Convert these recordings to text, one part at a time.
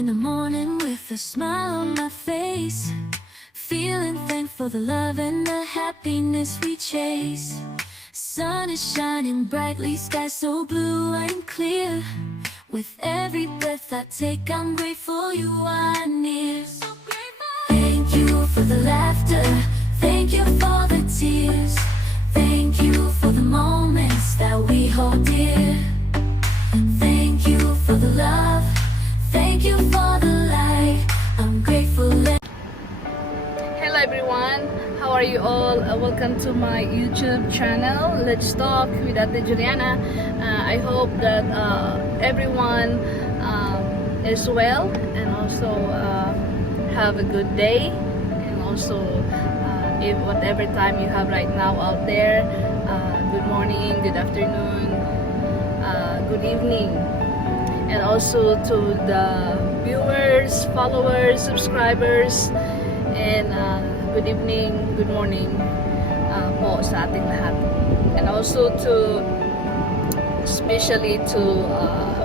in the morning with a smile on my face, feeling thankful for the love and the happiness we chase. Sun is shining brightly, sky so blue and clear. With every breath I take, I'm grateful you are near. Thank you for the laughter, thank you for the tears, thank you for the moments that we hold dear. Thank you for the love, thank you for the light, I'm grateful. Hello everyone, how are you all? Welcome to my YouTube channel, Let's Talk with Ate Juliana. I hope that everyone is well and also have a good day, and also if whatever time you have right now out there, good morning, good afternoon, good evening, and also to the viewers, followers, subscribers, and good evening, good morning po sa ating lahat. And also to, especially to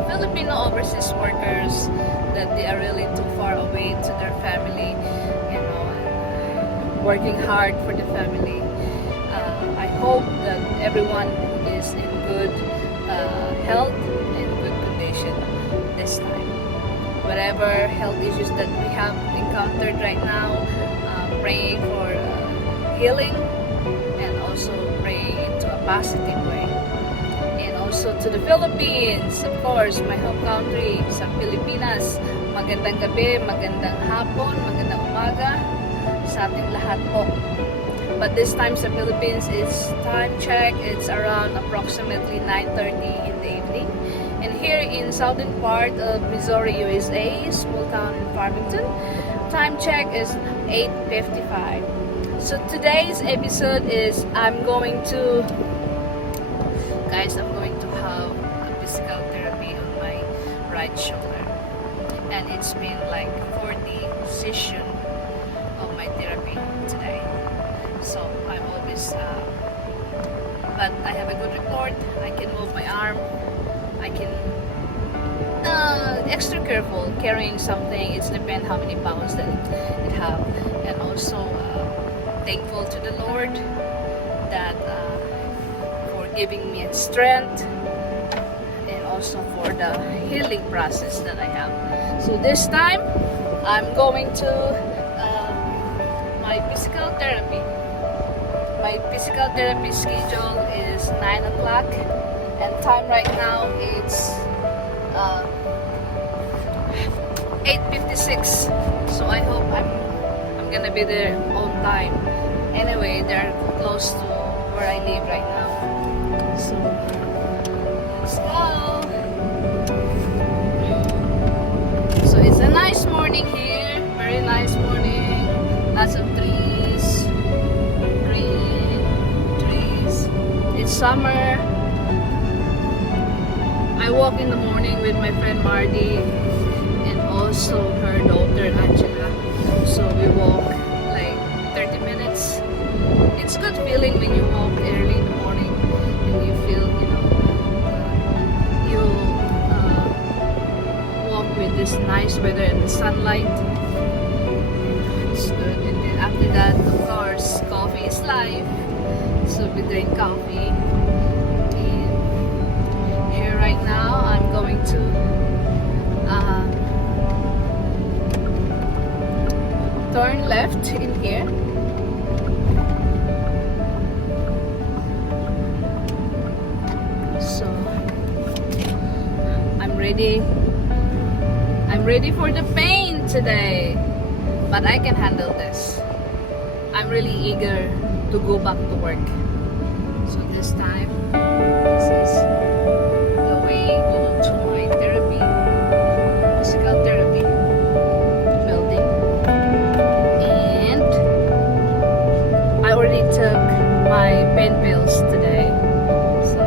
Filipino overseas workers, that they are really too far away to their family, you know, working hard for the family. I hope that everyone is in good health and good condition this time. Whatever health issues that we have encountered right now, praying for healing, and also praying into a positive way. And also to the Philippines, of course, my home country, sa Pilipinas. Magandang gabi, magandang hapon, magandang umaga sa ating lahat po. But this time sa Philippines, it's time check, it's around approximately 9:30 in the evening. And here in southern part of Missouri, USA, small town in Farmington, time check is 8:55. So today's episode is I'm going to have a physical therapy on my right shoulder, and it's been like 40 session of my therapy today. So I'm always but I have a good report. I can move my arm, I can extra careful carrying something. It's depend how many pounds that it have. And also thankful to the Lord that for giving me strength, and also for the healing process that I have. So this time I'm going to my physical therapy. My physical therapy schedule is 9 o'clock, and time right now it's 8:56. So I hope I'm gonna be there on time. Anyway, they're close to where I live right now. So let's go. So it's a nice morning here, very nice morning. Lots of trees, green trees. It's summer. I walk in the morning with my friend Marty, and also her daughter Angela. So we walk like 30 minutes. It's good feeling when you walk early in the morning and you feel, you know, you walk with this nice weather and the sunlight. It's good. And then after that, of course, coffee is life. So we drink coffee. And here right now, I'm going to turn left in here. So I'm ready for the pain today, but I can handle this. I'm really eager to go back to work. So this time, this is the way to my therapy, physical therapy building. And I already took my pain pills today. So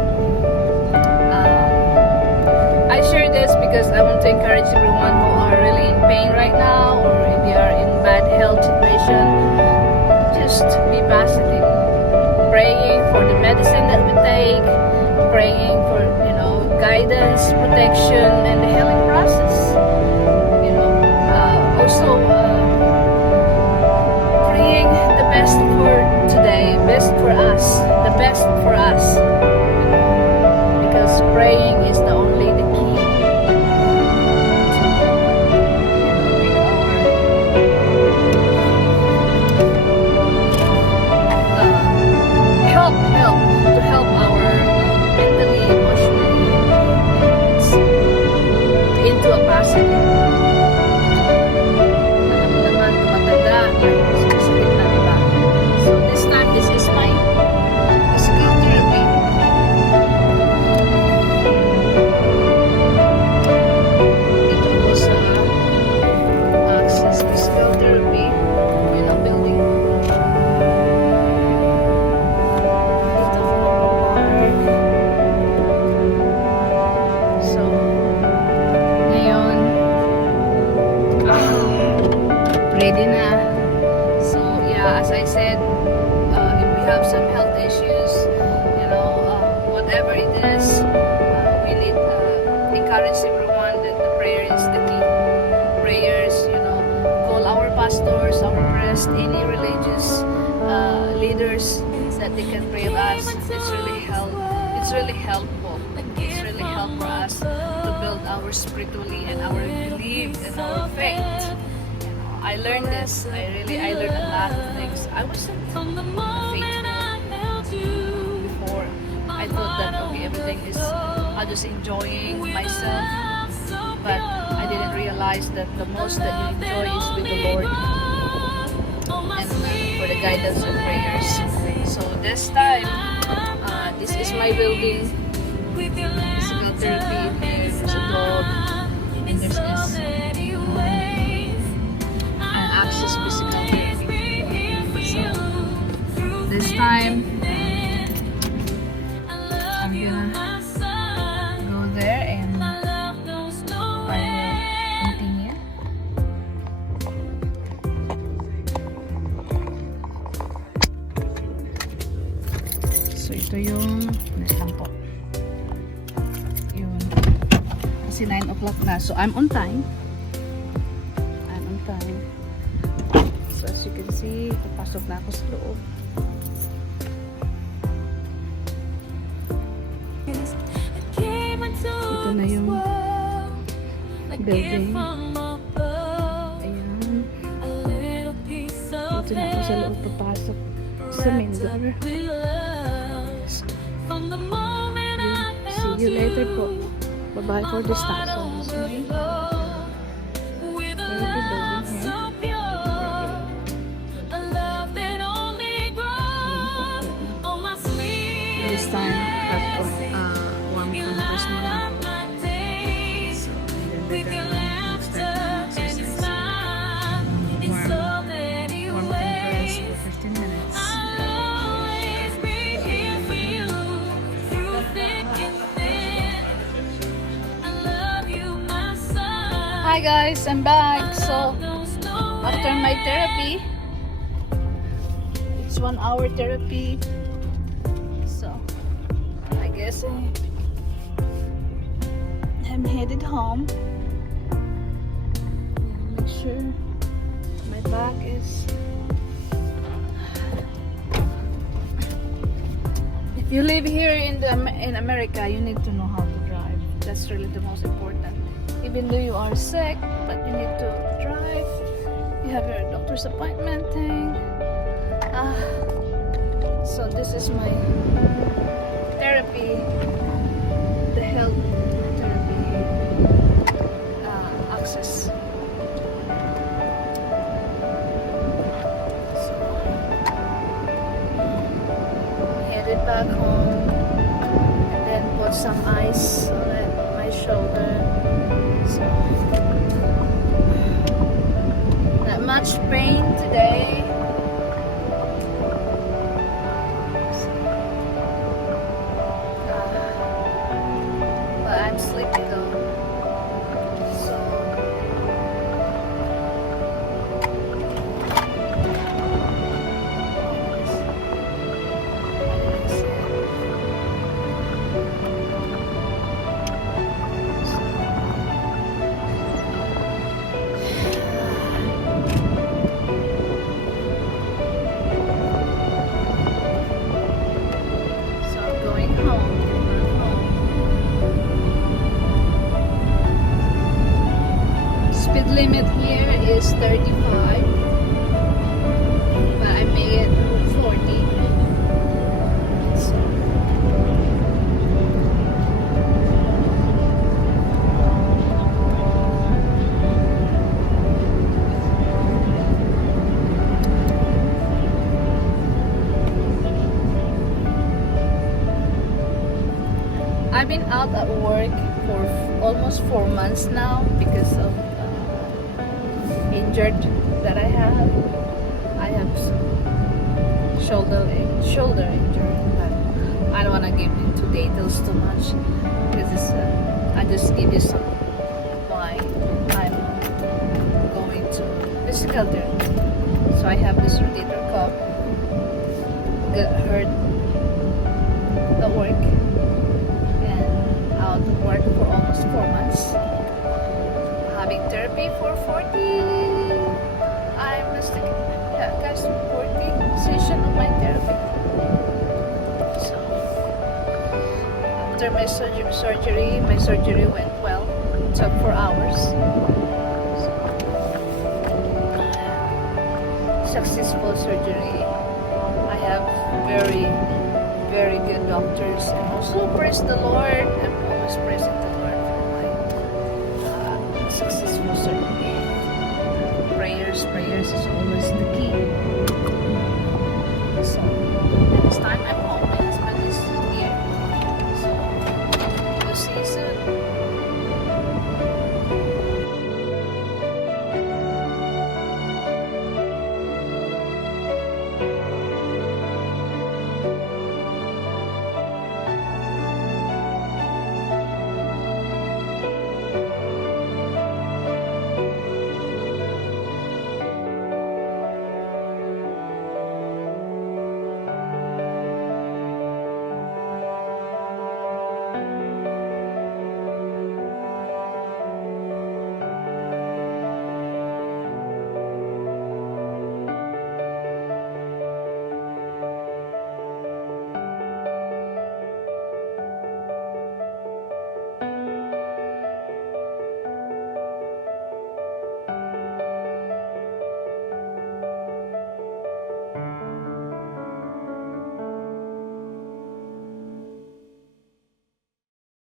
I share this because I want to encourage everyone who are really in pain right now, or if you are in bad health situation, just be positive. Praying for the medicine that we take, praying for, you know, guidance, protection, and the healing process. You know, they can pray with us. It's really helpful. It's really helpful for us to build our spiritually and our belief and our faith. I learned this. I learned a lot of things. I wasn't faithful before. I thought that okay, everything is I'm just enjoying myself, but I didn't realize that the most that you enjoy is with the Lord and for the guidance of prayers. So this time, this is my building. Physical therapy. There's a dog, and there's this access physical therapy. So this time, I'm gonna go there and I will continue. So ito yung nasampo. Yun. Kasi 9 o'clock na. So I'm on time. So as you can see, papasok na ako sa loob. Ito na yung building. Ayan. Ito na ako sa loob papasok sa main door. See you later po. Bye-bye for this time. This time at one campus na. So, and then we're gonna start the exercise. Warm campus for 15 minutes. Hi guys, I'm back. So, after my therapy, it's 1 hour therapy. I guess I'm headed home. Make sure my back is. If you live here in America, you need to know how to drive. That's really the most important. Even though you are sick, but you need to drive. You have your doctor's appointment thing. So this is my therapy, the health therapy access. So, headed back home and then put some ice on my shoulder. So, not much pain today. Sleepy though. So I'm going home. Speed limit here is 35, but I made it 40. So, I've been out at work for almost 4 months now because of injured that I have. I have some shoulder injury, but I don't want to give into details too much because I just give you some why I'm going to physical therapy. So I have this rotator cuff got hurt at work and out of work for almost 4 months. Having therapy for 40 I must guys 40 session of my therapy. after my surgery went well. It took 4 hours. Successful surgery. I have very, very good doctors, and also praise the Lord. I'm always praising